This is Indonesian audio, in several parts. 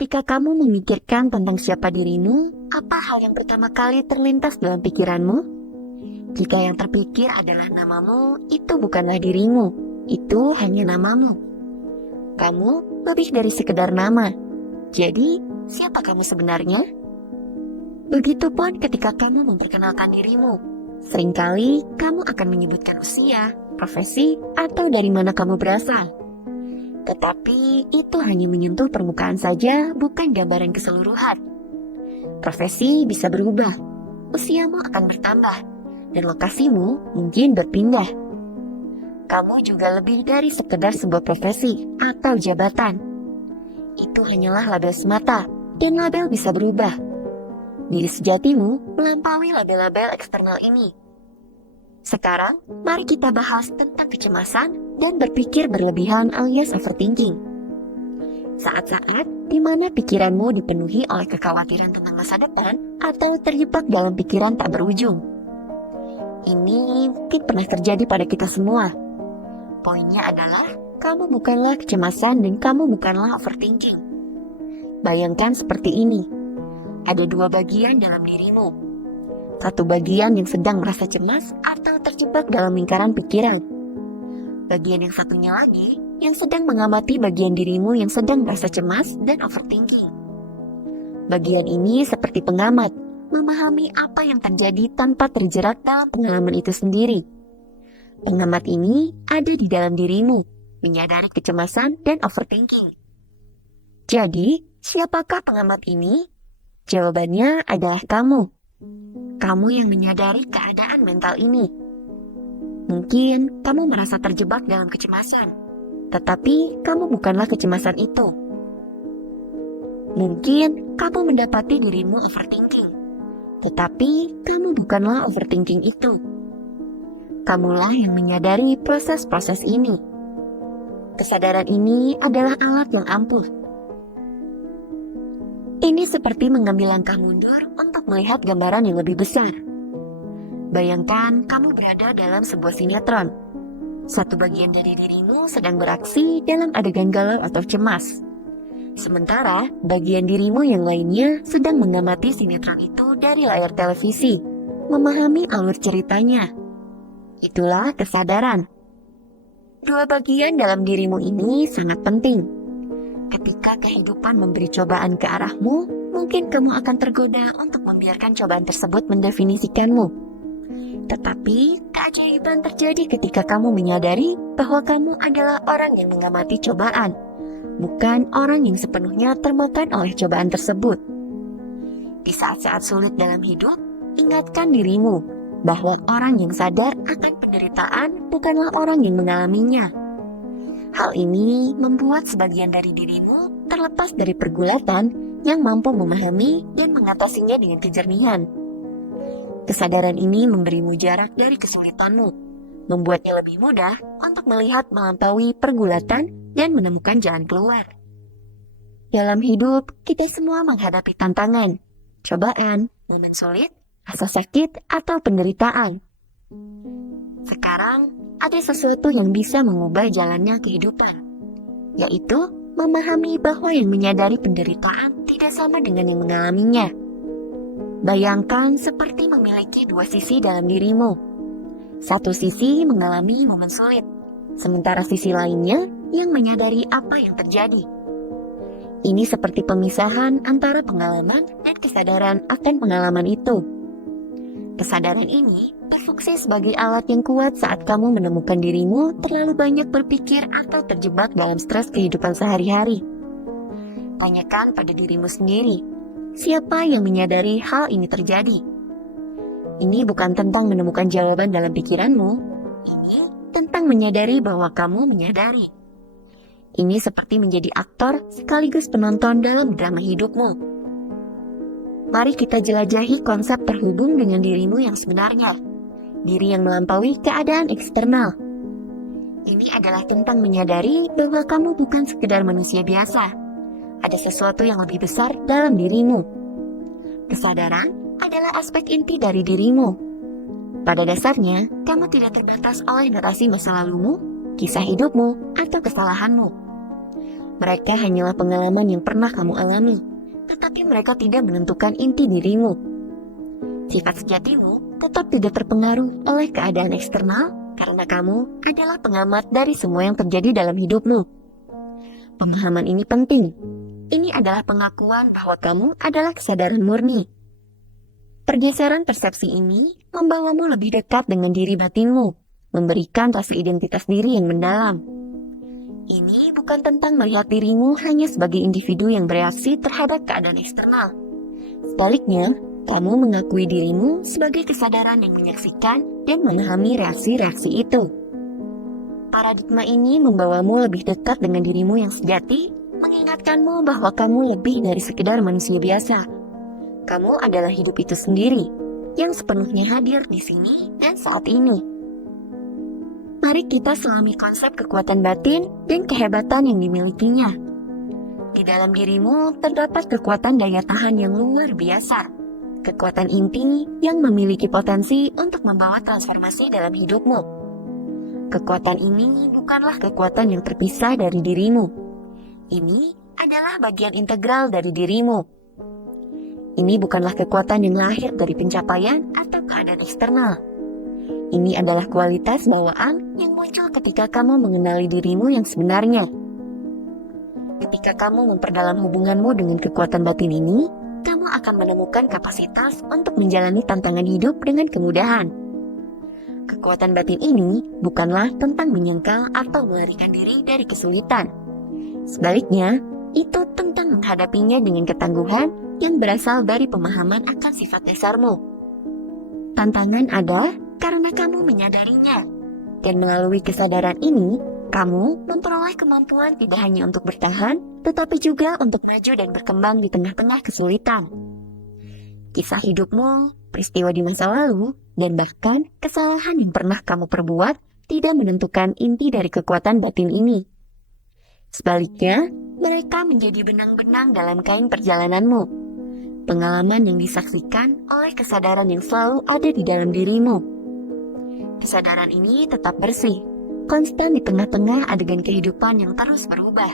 Ketika kamu memikirkan tentang siapa dirimu, apa hal yang pertama kali terlintas dalam pikiranmu? Jika yang terpikir adalah namamu, itu bukanlah dirimu, itu hanya namamu. Kamu lebih dari sekedar nama. Jadi, siapa kamu sebenarnya? Begitupun ketika kamu memperkenalkan dirimu. Seringkali kamu akan menyebutkan usia, profesi, atau dari mana kamu berasal. Tetapi itu hanya menyentuh permukaan saja, bukan gambaran keseluruhan. Profesi bisa berubah, usiamu akan bertambah, dan lokasimu mungkin berpindah. Kamu juga lebih dari sekedar sebuah profesi atau jabatan. Itu hanyalah label semata, dan label bisa berubah. Diri sejatimu melampaui label-label eksternal ini. Sekarang, mari kita bahas tentang kecemasan dan berpikir berlebihan alias overthinking. Saat-saat di mana pikiranmu dipenuhi oleh kekhawatiran tentang masa depan atau terjebak dalam pikiran tak berujung. Ini mungkin pernah terjadi pada kita semua. Poinnya adalah, kamu bukanlah kecemasan dan kamu bukanlah overthinking. Bayangkan seperti ini. Ada dua bagian dalam dirimu. Satu bagian yang sedang merasa cemas atau terjebak dalam lingkaran pikiran. Bagian yang satunya lagi yang sedang mengamati bagian dirimu yang sedang merasa cemas dan overthinking. Bagian ini seperti pengamat, memahami apa yang terjadi tanpa terjerat dalam pengalaman itu sendiri. Pengamat ini ada di dalam dirimu, menyadari kecemasan dan overthinking. Jadi, siapakah pengamat ini? Jawabannya adalah kamu. Kamu yang menyadari keadaan mental ini. Mungkin kamu merasa terjebak dalam kecemasan, tetapi kamu bukanlah kecemasan itu. Mungkin kamu mendapati dirimu overthinking, tetapi kamu bukanlah overthinking itu. Kamulah yang menyadari proses-proses ini. Kesadaran ini adalah alat yang ampuh. Ini seperti mengambil langkah mundur untuk melihat gambaran yang lebih besar. Bayangkan kamu berada dalam sebuah sinetron. Satu bagian dari dirimu sedang beraksi dalam adegan galau atau cemas. Sementara bagian dirimu yang lainnya sedang mengamati sinetron itu dari layar televisi, memahami alur ceritanya. Itulah kesadaran. Dua bagian dalam dirimu ini sangat penting. Ketika kehidupan memberi cobaan ke arahmu, mungkin kamu akan tergoda untuk membiarkan cobaan tersebut mendefinisikanmu. Tetapi, keajaiban terjadi ketika kamu menyadari bahwa kamu adalah orang yang mengamati cobaan, bukan orang yang sepenuhnya termakan oleh cobaan tersebut. Di saat-saat sulit dalam hidup, ingatkan dirimu bahwa orang yang sadar akan penderitaan bukanlah orang yang mengalaminya. Hal ini membuat sebagian dari dirimu terlepas dari pergulatan yang mampu memahami dan mengatasinya dengan kejernihan. Kesadaran ini memberimu jarak dari kesulitanmu, membuatnya lebih mudah untuk melihat melampaui pergulatan dan menemukan jalan keluar. Dalam hidup, kita semua menghadapi tantangan, cobaan, momen sulit, rasa sakit, atau penderitaan. Sekarang, ada sesuatu yang bisa mengubah jalannya kehidupan, yaitu memahami bahwa yang menyadari penderitaan tidak sama dengan yang mengalaminya. Bayangkan seperti memiliki dua sisi dalam dirimu. Satu sisi mengalami momen sulit, sementara sisi lainnya yang menyadari apa yang terjadi. Ini seperti pemisahan antara pengalaman dan kesadaran akan pengalaman itu. Kesadaran ini berfungsi sebagai alat yang kuat saat kamu menemukan dirimu terlalu banyak berpikir atau terjebak dalam stres kehidupan sehari-hari. Tanyakan pada dirimu sendiri, siapa yang menyadari hal ini terjadi? Ini bukan tentang menemukan jawaban dalam pikiranmu, ini tentang menyadari bahwa kamu menyadari. Ini seperti menjadi aktor sekaligus penonton dalam drama hidupmu. Mari kita jelajahi konsep terhubung dengan dirimu yang sebenarnya, diri yang melampaui keadaan eksternal. Ini adalah tentang menyadari bahwa kamu bukan sekedar manusia biasa. Ada sesuatu yang lebih besar dalam dirimu. Kesadaran adalah aspek inti dari dirimu. Pada dasarnya, kamu tidak terbatas oleh narasi masa lalumu, kisah hidupmu, atau kesalahanmu. Mereka hanyalah pengalaman yang pernah kamu alami, tetapi mereka tidak menentukan inti dirimu. Sifat sejatimu tetap tidak terpengaruh oleh keadaan eksternal karena kamu adalah pengamat dari semua yang terjadi dalam hidupmu. Pemahaman ini penting. Ini adalah pengakuan bahwa kamu adalah kesadaran murni. Pergeseran persepsi ini membawamu lebih dekat dengan diri batinmu, memberikan rasa identitas diri yang mendalam. Ini bukan tentang melihat dirimu hanya sebagai individu yang bereaksi terhadap keadaan eksternal. Sebaliknya, kamu mengakui dirimu sebagai kesadaran yang menyaksikan dan memahami reaksi-reaksi itu. Paradigma ini membawamu lebih dekat dengan dirimu yang sejati, mengingatkanmu bahwa kamu lebih dari sekedar manusia biasa. Kamu adalah hidup itu sendiri, yang sepenuhnya hadir di sini dan saat ini. Mari kita selami konsep kekuatan batin dan kehebatan yang dimilikinya. Di dalam dirimu terdapat kekuatan daya tahan yang luar biasa. Kekuatan inti yang memiliki potensi untuk membawa transformasi dalam hidupmu. Kekuatan ini bukanlah kekuatan yang terpisah dari dirimu. Ini adalah bagian integral dari dirimu. Ini bukanlah kekuatan yang lahir dari pencapaian atau keadaan eksternal. Ini adalah kualitas bawaan yang muncul ketika kamu mengenali dirimu yang sebenarnya. Ketika kamu memperdalam hubunganmu dengan kekuatan batin ini, kamu akan menemukan kapasitas untuk menjalani tantangan hidup dengan kemudahan. Kekuatan batin ini bukanlah tentang menyangkal atau melarikan diri dari kesulitan. Sebaliknya, itu tentang menghadapinya dengan ketangguhan yang berasal dari pemahaman akan sifat dasarmu. Tantangan ada karena kamu menyadarinya, dan melalui kesadaran ini, kamu memperoleh kemampuan tidak hanya untuk bertahan, tetapi juga untuk maju dan berkembang di tengah-tengah kesulitan. Kisah hidupmu, peristiwa di masa lalu, dan bahkan kesalahan yang pernah kamu perbuat tidak menentukan inti dari kekuatan batin ini. Sebaliknya, mereka menjadi benang-benang dalam kain perjalananmu. Pengalaman yang disaksikan oleh kesadaran yang selalu ada di dalam dirimu. Kesadaran ini tetap bersih, konstan di tengah-tengah adegan kehidupan yang terus berubah.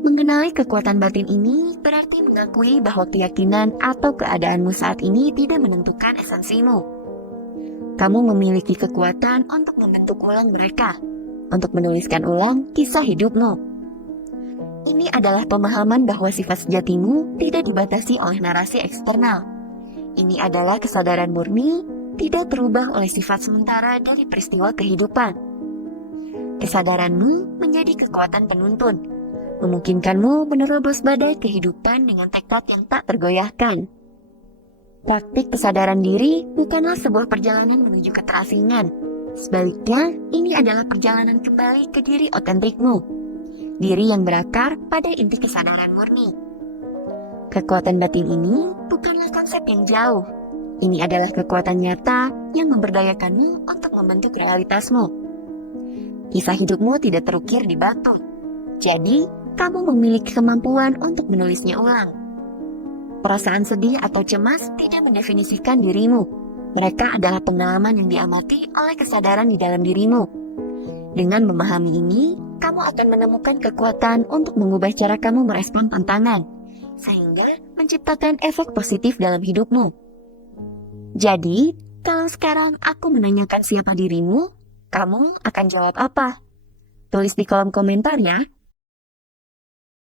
Mengenali kekuatan batin ini berarti mengakui bahwa keyakinan atau keadaanmu saat ini tidak menentukan esensimu. Kamu memiliki kekuatan untuk membentuk ulang mereka, untuk menuliskan ulang kisah hidupmu. Ini adalah pemahaman bahwa sifat sejatimu tidak dibatasi oleh narasi eksternal. Ini adalah kesadaran murni, tidak terubah oleh sifat sementara dari peristiwa kehidupan. Kesadaranmu menjadi kekuatan penuntun, memungkinkanmu menerobos badai kehidupan dengan tekad yang tak tergoyahkan. Praktik kesadaran diri bukanlah sebuah perjalanan menuju keterasingan. Sebaliknya, ini adalah perjalanan kembali ke diri otentikmu, diri yang berakar pada inti kesadaran murni. Kekuatan batin ini bukanlah konsep yang jauh. Ini adalah kekuatan nyata yang memberdayakanmu untuk membentuk realitasmu. Kisah hidupmu tidak terukir di batu. Jadi, kamu memiliki kemampuan untuk menulisnya ulang. Perasaan sedih atau cemas tidak mendefinisikan dirimu. Mereka adalah pengalaman yang diamati oleh kesadaran di dalam dirimu. Dengan memahami ini, kamu akan menemukan kekuatan untuk mengubah cara kamu merespon tantangan, sehingga menciptakan efek positif dalam hidupmu. Jadi, kalau sekarang aku menanyakan siapa dirimu, kamu akan jawab apa? Tulis di kolom komentar ya.